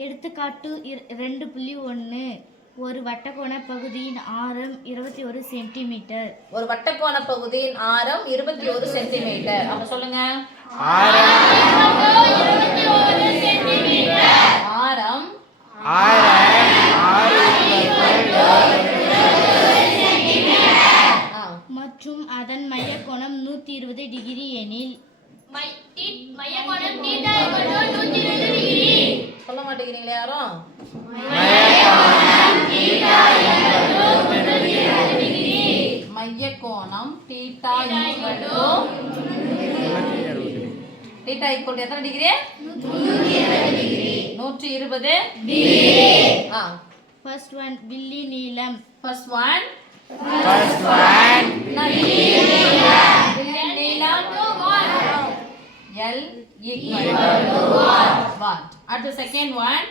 எடுத்துக்காட்டு 2.1 ஒரு வட்டக்கோண பகுதியின் ஆரம் 21 சென்டிமீட்டர். ஒரு வட்டக்கோண பகுதியின் ஆரம் 21 சென்டிமீட்டர். அப்ப சொல்லுங்க. ஆரம் மற்றும் அதன் மையக்கோணம் 120 டிகிரி எனில் சொல்ல மாட்டேங்கிறீங்களா யாரும்? மையக்கோணம் தீட்டா ஈக்குவல் எத்தனை டிகிரி? 120 ஃபர்ஸ்ட் ஒன் வில்லி நீளம். ஃபர்ஸ்ட் ஒன் நீளம் L equal to what? At the second one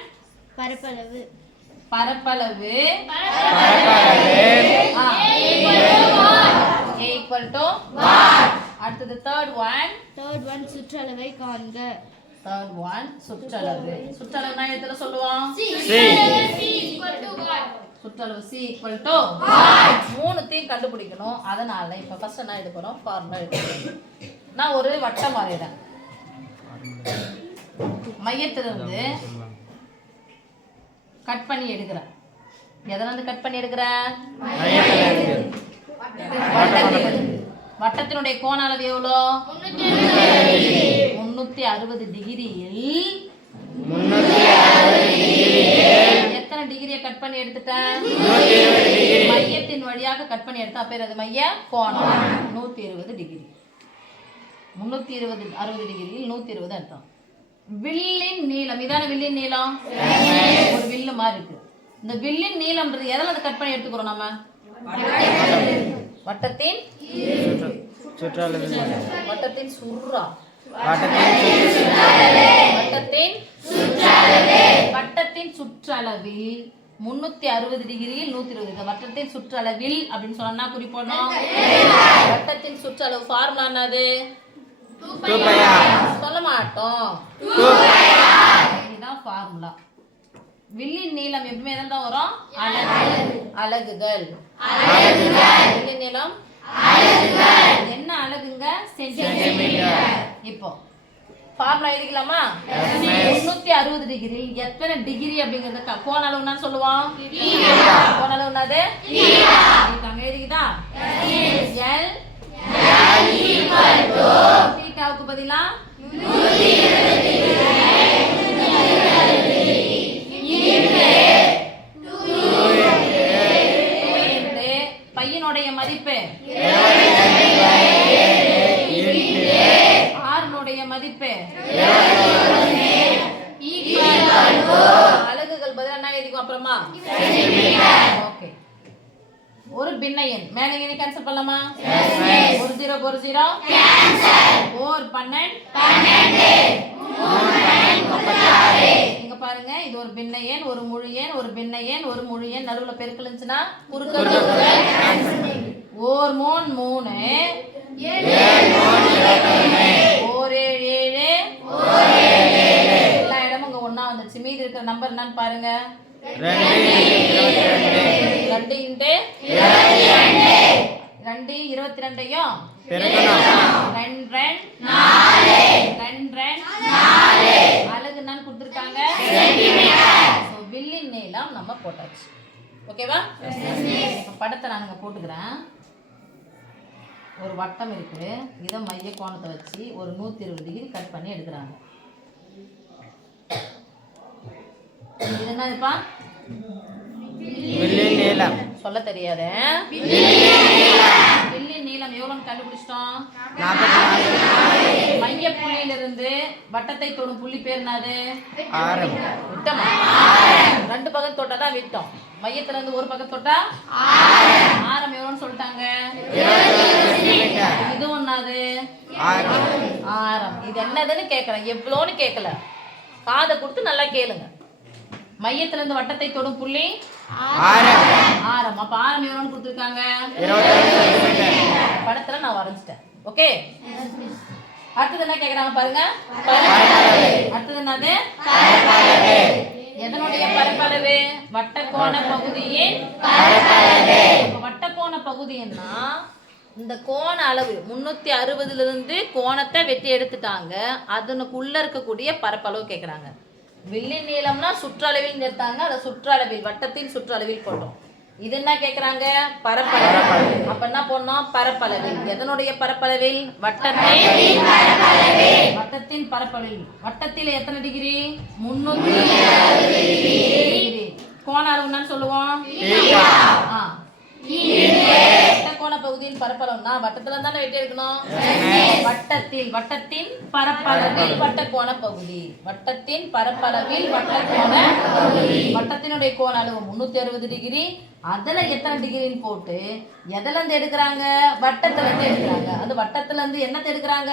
பரப்பளவு A equal to what? At the third one சுற்றளவை காண்க. third one சுற்றளவு நான் எதுல சொல்லுவோம்? சுற்றளவு C equal to மூணுத்தையும் கண்டுபிடிக்கணும். அதனால இப்ப ஃபர்ஸ்ட் என்ன எழுத போறோம்? ஃபார்முலா எழுதுறோம். நான் ஒரு வட்டம் வரையறேன். மையத்திலிருந்து கட் பண்ணி எடுக்கிறேன். எதனால இருந்து கட் பண்ணி எடுக்கிறேன்? வட்டத்தினுடைய கோண அளவு எவ்வளோ? 360 டிகிரியில் எத்தனை டிகிரியை கட் பண்ணி எடுத்துட்டேன்? மையத்தின் வழியாக கட் பண்ணி எடுத்தா பேர் அது மைய கோணம். 120 டிகிரி. 360 டிகிரியில் 120 அர்த்தம். வில்லின் நீளம் இதான வில்லின் நீளம். ஒரு வில்லு மாதிரி இருக்கு. இந்த வில்லின் நீளம்ன்றது எதனால கட் பண்ணி எடுத்துக்கிறோம் நம்ம? வட்டத்தின் சுற்றளவு வட்டத்தின் சுற்றளவில் 360 டிகிரியில் 120. வட்டத்தின் சுற்றளவில் அப்படின்னு சொன்னா குறிப்போம். வட்டத்தின் சுற்றளவு ஃபார்முலா என்னது? சொல்ல மாட்டோம். இதுதான் ஃபார்முலா. வில்லின் நீளம் எப்பவுமே தான் வரும். அலகுகள். வில்லின் நீளம் என்ன அலகுங்க? சென்டிமீட்டர். இப்போ ஃபார்முலா எழுதிக்கலாமா? 360 டிகிரி எத்தனை டிகிரி அப்படிங்கறது கோண அளவு என்ன சொல்லுவோம்? கோண அளவு என்னது? அங்க எழுதிக்கிட்டா L தீட்டாவுக்கு பதிலா பையனுடைய மதிப்பு ஆறுனுடைய மதிப்பு அலகுகள் பதிலா என்ன எழுதிக்கும் அப்புறமா? ஓகே. ஒரு பின்ன எண் மேலே எண்ணி கேன்சல் பண்ணலாமா? ஒரு 0 ஒரு 0 கேன்சல். 4 12 இங்க பாருங்க, இது ஒரு பின்ன எண், ஒரு முழு எண், ஒரு பின்ன எண், ஒரு முழு எண், நடுவுல பெருக்கல் இருந்துச்சுன்னா குறுக்கல். 4 3 3 4 7 எல்லா இடமும் இங்க ஒண்ணா வந்துச்சு. மீதி இருக்கிற நம்பர் என்னன்னு பாருங்க. 2 இன்டு 2 22யும் 2 அலகு என்னன்னு கொடுத்துருக்காங்க? ஸோ வில்லின் நீளம் நம்ம போட்டாச்சு. ஓகேவா? இப்போ படத்தை நான் போட்டுக்கிறேன். ஒரு வட்டம் இருக்கு. இதை மைய கோணத்தை வச்சு ஒரு 120 டிகிரி கட் பண்ணி எடுக்கிறாங்க. இது என்னதுப்பா? வில்லின் நீளம். சொல்ல தெரியாத வில்லின் நீளம் எவ்வளவுன்னு கண்டுபிடிச்சிட்டோம். 44. மைய புள்ளியிலிருந்து வட்டத்தை தொடும் புள்ளி பேர் என்னது? ஆரம். விட்டமா? ரெண்டு பக்கம் தொட்டா தான் விட்டோம். மையத்துல இருந்து ஒரு பக்கம் தொட்டா ஆரம் எவ்வளவுன்னு சொல்லிட்டாங்க? இது ஒன்னாது ஆரம். இது என்னதுன்னு கேட்கறேன், எவ்வளோன்னு கேட்கல. காதை கொடுத்து நல்லா கேளுங்க. மையத்துல இருந்து வட்டத்தை தொடும் புள்ளி ஆரம். அப்ப ஆரம் எவ்வளவுன்னு கொடுத்துருக்காங்க? படத்துல நான் வரைஞ்சிட்டேன். ஓகே. அடுத்தது என்ன கேக்குறாங்க பாருங்க. அடுத்தது என்னது? வட்டக்கோண பகுதியின் வட்டக்கோண பகுதின்னா இந்த கோண அளவு 360 இருந்து கோணத்தை வெட்டி எடுத்துட்டாங்க. அதனுக்குள்ள இருக்கக்கூடிய பரப்பளவு கேட்குறாங்க. வில்லின் நீளம்னா சுற்றளவில் எடுத்தாங்க. அதை சுற்றளவில் வட்டத்தின் சுற்றளவில் போட்டோம். இது என்ன கேட்குறாங்க? பரப்பளவு. அப்ப என்ன பண்ணோம்? பரப்பளவில். எதனுடைய பரப்பளவில்? வட்டத்தின் பரப்பளவில். வட்டத்தில் எத்தனை டிகிரி? 360 டிகிரி. கோண அளவு என்னன்னு சொல்லுவோம்? வட்டக்கோண பகுதியின் பரப்பளவுனா வட்டத்துல தானே வெட்டி எடுக்கணும். வட்டத்தின் பரப்பளவில் வட்டக்கோண பகுதி. வட்டத்தின் பரப்பளவில் வட்டக்கோண வட்டத்தினுடைய கோண அளவு 360 டிகிரி. அதுல எத்தனை டிகிரின்னு போட்டு எதுல இருந்து எடுக்கிறாங்க? வட்டத்துல இருந்து எடுக்கிறாங்க. அந்த வட்டத்துல இருந்து என்னத்தை எடுக்கிறாங்க?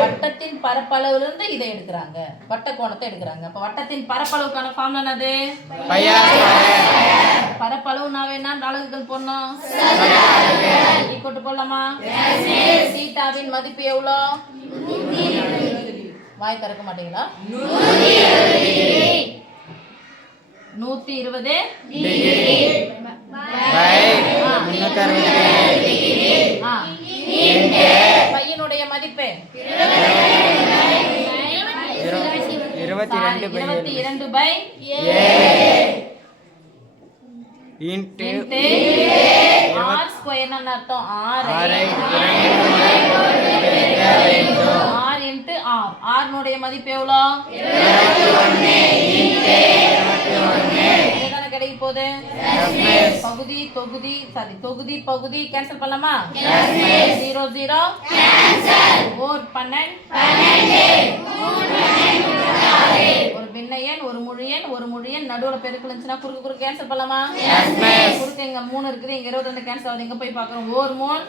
வட்டத்தின் பரப்பளவுல இருந்து இதை எடுக்கிறாங்க. வட்டக்கோணத்தை எடுக்கிறாங்க. அப்ப வட்டத்தின் பரப்பளவுக்கான ஃபார்முலா என்னது? பரப்பளவுனாவே என்ன அலகுகள் போடணும்? ஈக்குவல் போடலாமா? தீட்டாவின் மதிப்பு எவ்வளோ? வாய் திறக்க மாட்டீங்களா? 120 பையனுடைய மதிப்பு 22/7 இன்ட்டு r ஸ்கொயர் அர்த்தம். r into r. r னுடைய மதிப்பு எவ்வளோ? 21 கிடைக்க போகுது. தொகுதி பகுதி கேன்சல் பண்ணலாமா? 0 0 4 12 ஒரு பின்ன எண் ஒரு முழு எண் நடுவுல பெருக்கல் இருந்துச்சுன்னா குறுக்கு கேன்சல் பண்ணலாமா? குறுக்கு இங்க 3 இருக்குது, இங்க 22 கேன்சல் ஆகுது. எங்க போய் பார்க்கறோம்? 1 3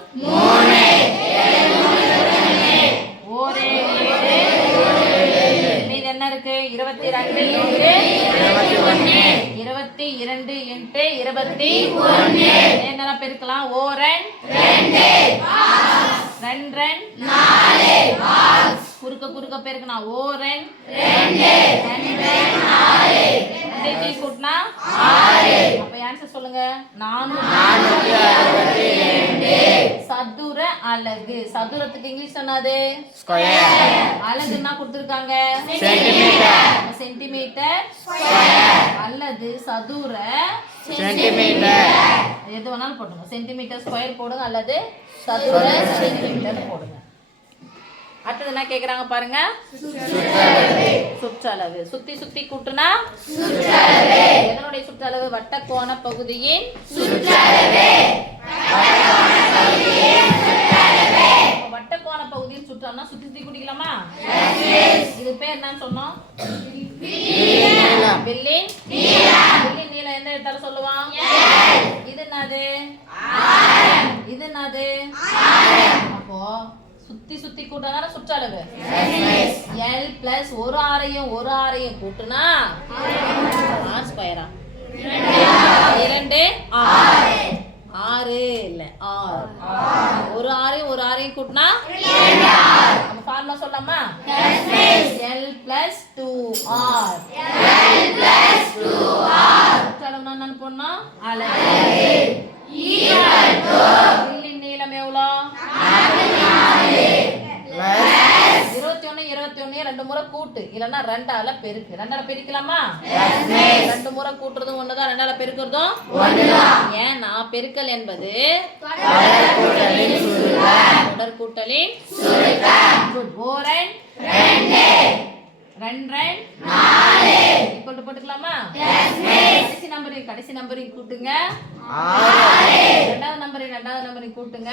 1 மீதி என்ன இருக்கு? 22 இன்ட்டு 21 என்ன பெருக்கலாம்? 1 2 2 4 குறுக்க பெருக்கணும். 1 2 4 கூட்டினா 6. அப்ப ஆன்சர் சொல்லுங்க. 462 சதுர அலகு. சதுரத்துக்கு இங்கிலீஷ் என்னது? ஸ்கொயர். அலகுன்னா கொடுத்திருக்காங்க சென்டிமீட்டர் அல்லது சதுர சென்டிமீட்டர். எது வேணாலும் போடுங்க. சென்டிமீட்டர் ஸ்கொயர் போடுங்க அல்லது சதுர சென்டிமீட்டர் போடுங்க. அடுத்தது என்ன கேக்குறாங்க பாருங்க? சுற்றளவு. சுத்தி கூட்டுனா எதனுடைய சுற்றளவு? வட்டக்கோண பகுதியின் சுற்றளவு. வட்டக்கோண பகுதியின் சுற்றளவுனா சுத்தி கூட்டிக்கலாமா? இது பேர் என்னன்னு சொன்னோம்? வில்லின் நீளம். எந்த இடத்துல சொல்லுவான்? இது என்னது? அப்போ சுத்தி கூட்டினா சுற்றளவு. L பிளஸ் ஒரு ஆரையும் கூட்டுனா r ஸ்கொயரா? 2 6 இல்ல 6. ஒரு ஆரையும் கூட்டினா நம்ம ஃபார்முலா சொல்லலாமா? L plus 2r. சுற்றளவுனா என்ன போடணும்? அலகு. வில்லின் நீளம் எவ்வளோ? 21 2 முறை கூட்டு, இல்லன்னா 2ஆல பெருக்கு. 2ஆல பெருக்கலாமா? 2 முறை கூட்டுறதும் ஒண்ணுதான், 2ஆல பெருக்கிறதும் ஒண்ணுதான். ஏன்னா பெருக்கல் என்பது தொடர் கூட்டலின் சுருக்கம். 4 2 4 ஈக்குவல் போட்டுக்கலாமா? கடைசி நம்பரையும் கூட்டுங்க. 2வது நம்பரையும் கூட்டுங்க.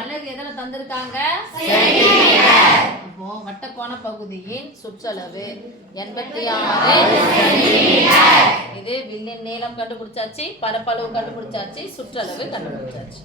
அலகு எதுல தந்திருக்காங்க? அப்போ வட்டக்கோண பகுதியின் சுற்றளவு 86. இது வில்லின் நீளம் கண்டுபிடிச்சாச்சு, பரப்பளவு கண்டுபிடிச்சாச்சு, சுற்றளவு கண்டுபிடிச்சாச்சு.